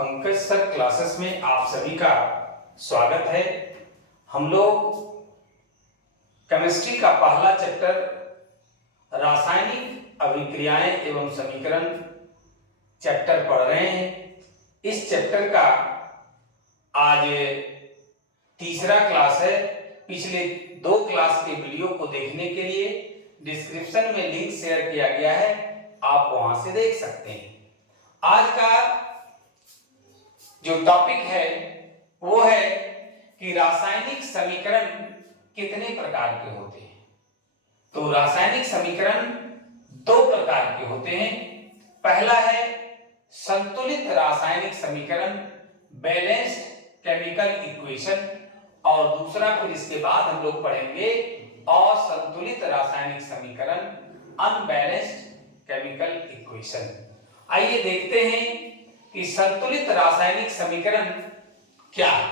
Pankaj sir classes में आप सभी का स्वागत है। हम लोग केमिस्ट्री का पहला चैप्टर रासायनिक अभिक्रियाएं एवं समीकरण चैप्टर पढ़ रहे हैं। इस चैप्टर का आज तीसरा क्लास है। पिछले 2 क्लास के वीडियो को देखने के लिए डिस्क्रिप्शन में लिंक शेयर किया गया है, आप वहां से देख सकते हैं। आज का जो टॉपिक है वो है कि रासायनिक समीकरण कितने प्रकार के होते हैं। तो रासायनिक समीकरण 2 प्रकार के होते हैं। पहला है संतुलित रासायनिक समीकरण, बैलेंस्ड केमिकल इक्वेशन, और दूसरा फिर इसके बाद हम लोग पढ़ेंगे असंतुलित रासायनिक समीकरण, अनबैलेंस्ड केमिकल इक्वेशन। आइए देखते हैं कि संतुलित रासायनिक समीकरण क्या है।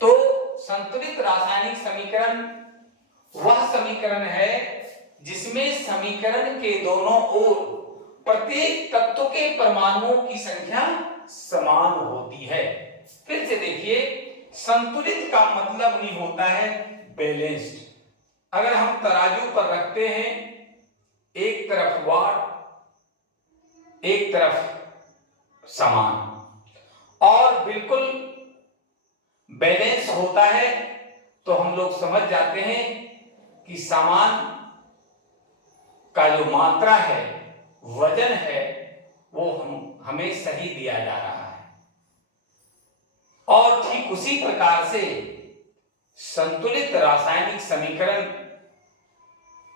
तो संतुलित रासायनिक समीकरण वह समीकरण है जिसमें समीकरण के दोनों ओर प्रत्येक तत्व के परमाणुओं की संख्या समान होती है। फिर से देखिए, संतुलित का मतलब नहीं होता है बैलेंस्ड। अगर हम तराजू पर रखते हैं, एक तरफ वाट एक तरफ समान, और बिल्कुल बैलेंस होता है, तो हम लोग समझ जाते हैं कि सामान का जो मात्रा है, वजन है, वो हमें सही दिया जा रहा है। और ठीक उसी प्रकार से संतुलित रासायनिक समीकरण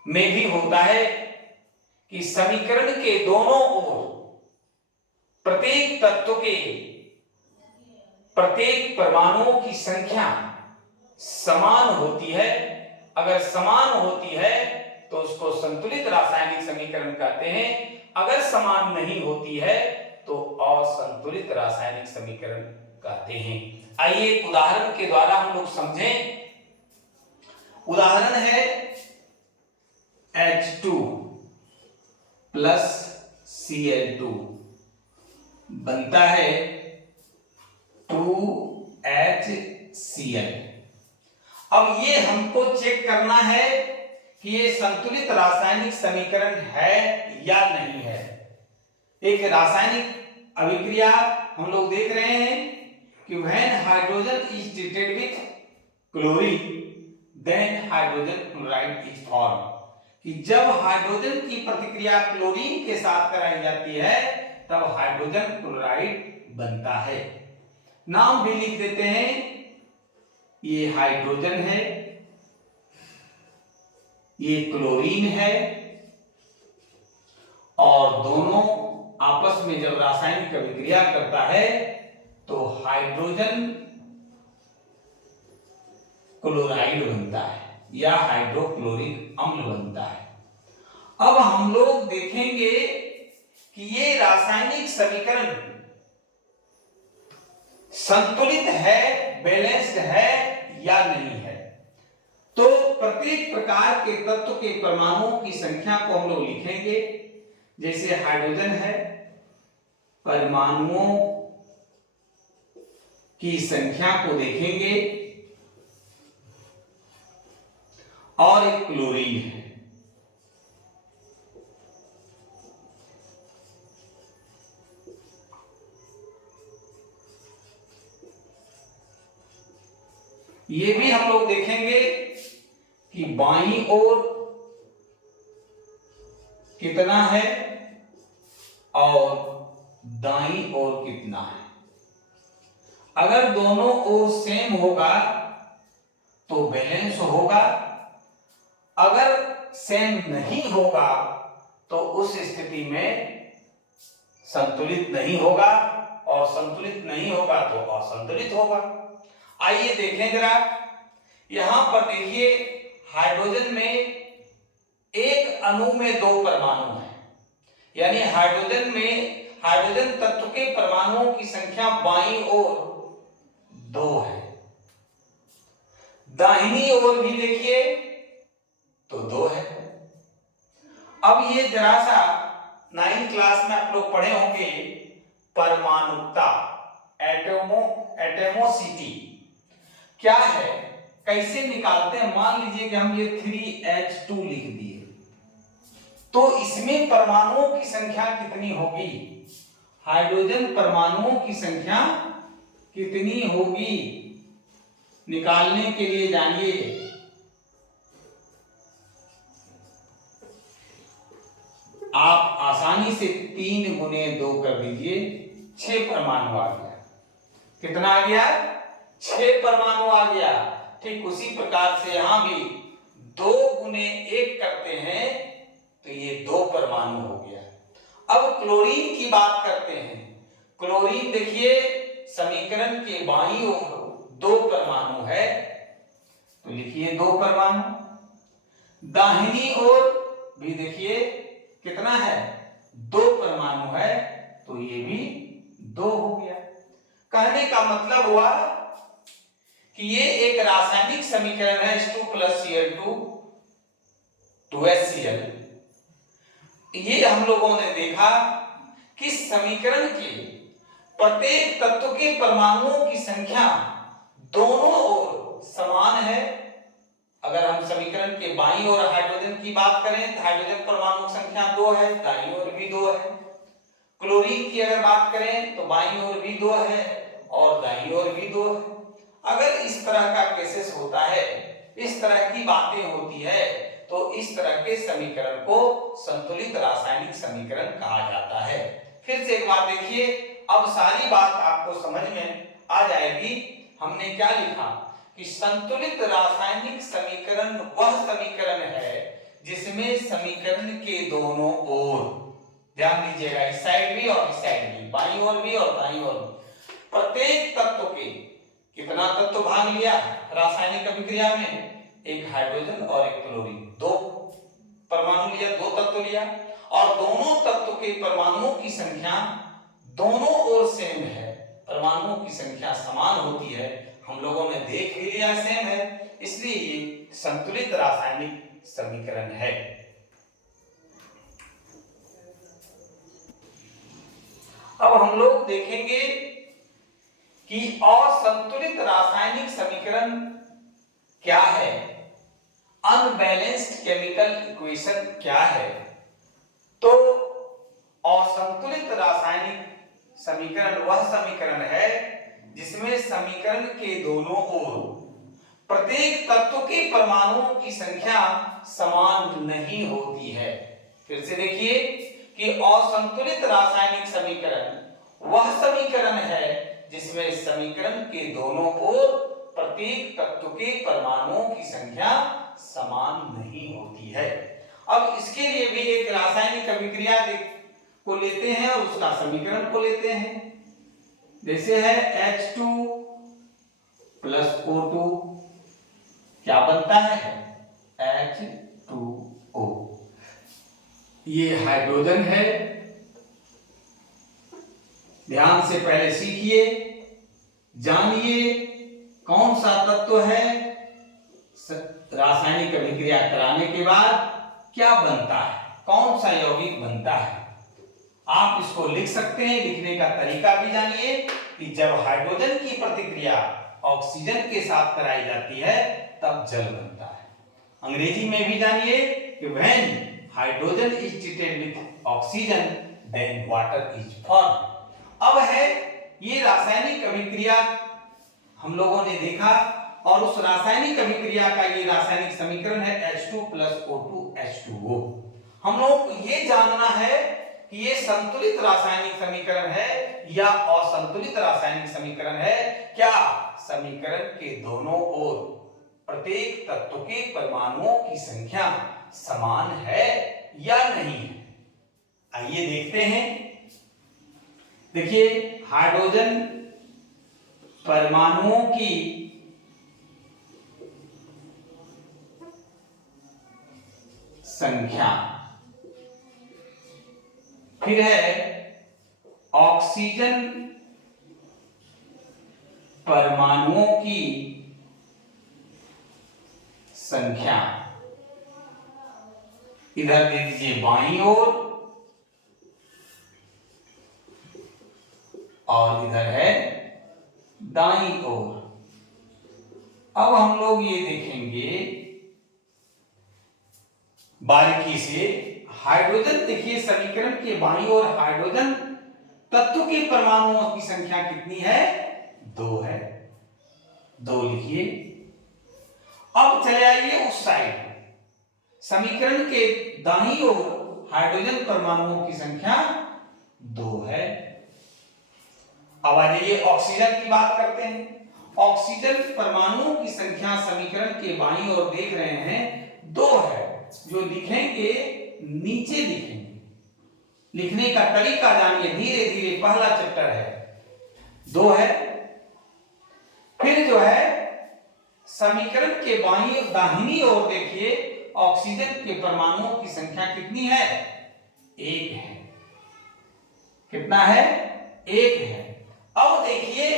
में भी होता है कि समीकरण के दोनों ओर प्रत्येक तत्व के प्रत्येक परमाणुओं की संख्या समान होती है। अगर समान होती है तो उसको संतुलित रासायनिक समीकरण कहते हैं। अगर समान नहीं होती है तो असंतुलित रासायनिक समीकरण कहते हैं। आइए एक उदाहरण के द्वारा हम लोग समझें। उदाहरण है H2 प्लस Cl2 बनता है 2HCl। अब ये हमको चेक करना है कि ये संतुलित रासायनिक समीकरण है या नहीं है। एक रासायनिक अभिक्रिया हम लोग देख रहे हैं कि when hydrogen is treated with chlorine then hydrogen chloride is form. कि जब हाइड्रोजन की प्रतिक्रिया क्लोरीन के साथ कराई जाती है तब हाइड्रोजन क्लोराइड बनता है। नाम भी लिख देते हैं, ये हाइड्रोजन है, ये क्लोरीन है, और दोनों आपस में जब रासायनिक अभिक्रिया करता है तो हाइड्रोजन क्लोराइड बनता है या हाइड्रोक्लोरिक अम्ल बनता है। अब हम लोग देखेंगे कि ये रासायनिक समीकरण संतुलित है, बैलेंस्ड है या नहीं है। तो प्रत्येक प्रकार के तत्व के परमाणुओं की संख्या को हम लोग लिखेंगे। जैसे हाइड्रोजन है, परमाणुओं की संख्या को देखेंगे, और एक क्लोरीन है। ये भी हम लोग देखेंगे कि बाईं ओर कितना है और दाईं ओर कितना है। अगर दोनों ओर सेम होगा तो बैलेंस होगा। अगर सेम नहीं होगा तो उस स्थिति में संतुलित नहीं होगा, और संतुलित नहीं होगा तो असंतुलित होगा। आइए देखें जरा, यहां पर देखिए, हाइड्रोजन में एक अणु में 2 परमाणु हैं, यानी हाइड्रोजन तत्व के परमाणुओं की संख्या बाईं ओर 2 है। दाहिनी ओर भी देखिए तो 2 है। अब ये जरा सा 9th क्लास में आप लोग पढ़े होंगे परमाणुकता, एटमोसिटी क्या है, कैसे निकालते हैं। मान लीजिए कि हम ये 3H2 लिख दिए, तो इसमें परमाणुओं की संख्या कितनी होगी, हाइड्रोजन परमाणुओं की संख्या कितनी होगी निकालने के लिए जानिए। आप आसानी से 3 गुने 2 कर दीजिए, 6 परमाणु आ गया। कितना आ गया, 6 परमाणु आ गया। ठीक उसी प्रकार से यहां भी 2 गुने 1 करते हैं तो ये 2 परमाणु हो गया। अब क्लोरीन की बात करते हैं। क्लोरीन देखिए समीकरण के बाईं ओर 2 परमाणु है, तो लिखिए 2 परमाणु। दाहिनी ओर भी देखिए कितना है, 2 परमाणु है, तो ये भी 2 हो गया। कहने का मतलब हुआ कि ये एक रासायनिक समीकरण है H2+Cl2 2HCl। ये हम लोगों ने देखा कि समीकरण के प्रत्येक तत्व के परमाणुओं की संख्या दोनों ओर समान है। अगर हम समीकरण के बाईं ओर हाइड्रोजन की बात करें तो हाइड्रोजन परमाणु संख्या 2 है, दाईं ओर भी 2 है। क्लोरीन की अगर बात करें तो बाईं ओर भी 2 है और दाईं ओर भी 2 है। अगर इस तरह का केसेस होता है, इस तरह की बातें होती है, तो इस तरह के समीकरण को संतुलित रासायनिक समीकरण कहा जाता है। फिर से एक बार देखिए, अब सारी बात आपको समझ में आ जाएगी। हमने क्या लिखा कि संतुलित रासायनिक समीकरण वह समीकरण है जिसमें समीकरण के दोनों ओर, ध्यान दीजिएगा, इस साइड भी और इस साइड भी, बाईं ओर भी और दाईं ओर भी, प्रत्येक तत्व के कितना तत्व भाग लिया रासायनिक अभिक्रिया में, एक हाइड्रोजन और एक क्लोरीन, 2 परमाणु लिया, 2 तत्व लिया, और दोनों तत्व के परमाणुओं की संख्या दोनों ओर सेम है, परमाणुओं की संख्या समान होती है। हम लोगों ने देख भी लिया सेम है, इसलिए ये संतुलित रासायनिक समीकरण है। अब हम लोग देखेंगे कि असंतुलित रासायनिक समीकरण क्या है, अनबैलेंस्ड केमिकल इक्वेशन क्या है। तो असंतुलित रासायनिक समीकरण वह समीकरण है जिसमें समीकरण के दोनों ओर प्रत्येक तत्व के परमाणुओं की संख्या समान नहीं होती है। फिर से देखिए कि असंतुलित रासायनिक समीकरण वह समीकरण है जिसमें समीकरण के दोनों ओर प्रत्येक तत्व के परमाणुओं की संख्या समान नहीं होती है। अब इसके लिए भी एक रासायनिक अभिक्रिया को लेते हैं और उसका समीकरण को लेते हैं। जैसे है H2 प्लस O2, क्या बनता है, H2O। ये हाइड्रोजन है, ध्यान से पहले सीखिए, जानिए कौन सा तत्व है, रासायनिक अभिक्रिया कराने के बाद क्या बनता है, कौन सा यौगिक बनता है। आप इसको लिख सकते हैं, लिखने का तरीका भी जानिए कि जब हाइड्रोजन की प्रतिक्रिया ऑक्सीजन के साथ कराई जाती है तब जल बनता है। अंग्रेजी में भी जानिए कि when hydrogen is treated with oxygen then water is formed। अब है ये रासायनिक अभिक्रिया हम लोगों ने देखा, और उस रासायनिक अभिक्रिया का ये रासायनिक समीकरण है H2 + O2 H2O। हम लोग को ये जानना है कि ये संतुलित रासायनिक समीकरण है या असंतुलित रासायनिक समीकरण है। क्या समीकरण के दोनों ओर प्रत्येक तत्व के परमाणुओं की संख्या समान है या नहीं है। आइए देखते हैं। देखिए हाइड्रोजन परमाणुओं की संख्या, फिर है ऑक्सीजन परमाणुओं की संख्या, इधर दे दीजिए बाईं ओर, और इधर है दाईं ओर। अब हम लोग ये देखेंगे बारीकी से। हाइड्रोजन देखिए, समीकरण के बाईं ओर हाइड्रोजन तत्व के परमाणुओं की संख्या कितनी है? 2 है। 2 लिखिए। अब चले आइए उस साइड। समीकरण के दाईं ओर हाइड्रोजन परमाणुओं की संख्या 2 है। अब आ जाइए ऑक्सीजन की बात करते हैं। ऑक्सीजन परमाणुओं की संख्या समीकरण के बाईं ओर देख रहे हैं 2 है। जो लिखेंगे नीचे लिखेंगे, लिखने का तरीका जानिए, धीरे धीरे, पहला चैप्टर है। 2 है। फिर जो है समीकरण के बाईं दाहिनी ओर देखिए, ऑक्सीजन के परमाणुओं की संख्या कितनी है? 1 है। कितना है? 1 है। अब देखिए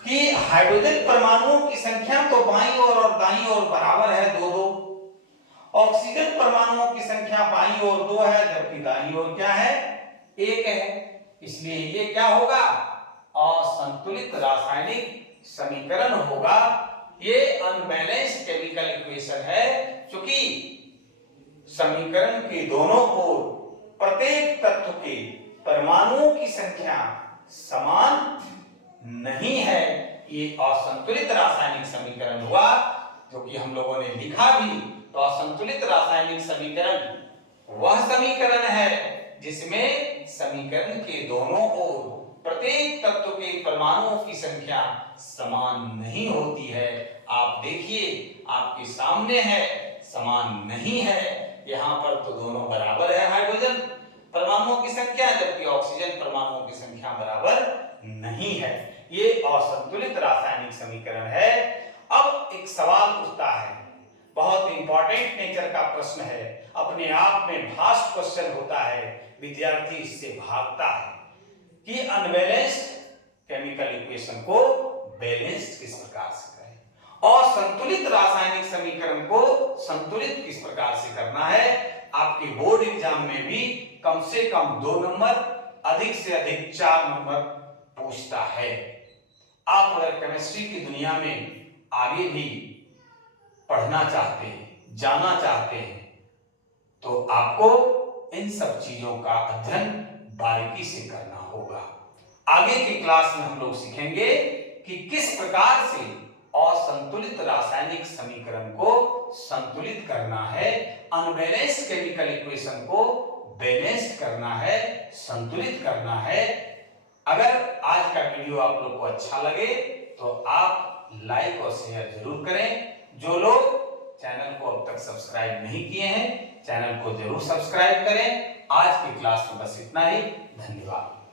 कि हाइड्रोजन परमाणुओं की संख्या तो बाईं ओर और दाईं ओर बराबर है, 2-2। ऑक्सीजन परमाणुओं की संख्या बाईं ओर 2 है, जबकि दाईं ओर क्या है? 1 है। इसलिए ये क्या होगा? असंतुलित रासायनिक समीकरण होगा। ये अनबैलेंस्ड केमिकल इक्वेशन है, क्योंकि समीकरण के दोनों ओर प्रत्येक तत्व के परमाणुओं की संख्या समान नहीं है। ये असंतुलित रासायनिक समीकरण हुआ, जो कि हम लोगों ने लिखा भी। तो असंतुलित रासायनिक समीकरण वह समीकरण है जिसमें समीकरण के दोनों ओर प्रत्येक तत्व के परमाणुओं की संख्या समान नहीं होती है। आप देखिए, आपके सामने है, समान नहीं है। यहाँ पर तो दोनों बराबर है, हाइड्रोजन परमाणुओं की संख्या, जबकि ऑक्सीजन परमाणुओं की संख्या बराबर नहीं है। ये असंतुलित रासायनिक समीकरण है। अब एक सवाल उठता है, बहुत इंपॉर्टेंट नेचर का प्रश्न है, अपने आप में भास्ट क्वेश्चन होता है, विद्यार्थी इससे भागता है कि अनबैलेंस्ड केमिकल इक्वेशन को बैलेंस्ड किस प्रकार से करें, और संतुलित रासायनिक समीकरण को संतुलित किस प्रकार से करना है। आपके बोर्ड एग्जाम में भी कम से कम 2 नंबर, अधिक से अधिक 4 नंबर पूछता है। आप अगर केमिस्ट्री की दुनिया में आगे भी पढ़ना चाहते हैं, जाना चाहते हैं, तो आपको इन सब चीजों का अध्ययन बारीकी से करना होगा। आगे की क्लास में हम लोग सीखेंगे कि किस प्रकार से असंतुलित रासायनिक समीकरण को संतुलित करना है, अनबैलेंस्ड केमिकल इक्वेशन को बैलेंस्ड करना है, संतुलित करना है। अगर आज का वीडियो आप लोग को अच्छा लगे तो आप लाइक और शेयर जरूर करें। जो लोग चैनल को अब तक सब्सक्राइब नहीं किए हैं, चैनल को जरूर सब्सक्राइब करें। आज की क्लास में बस इतना ही। धन्यवाद।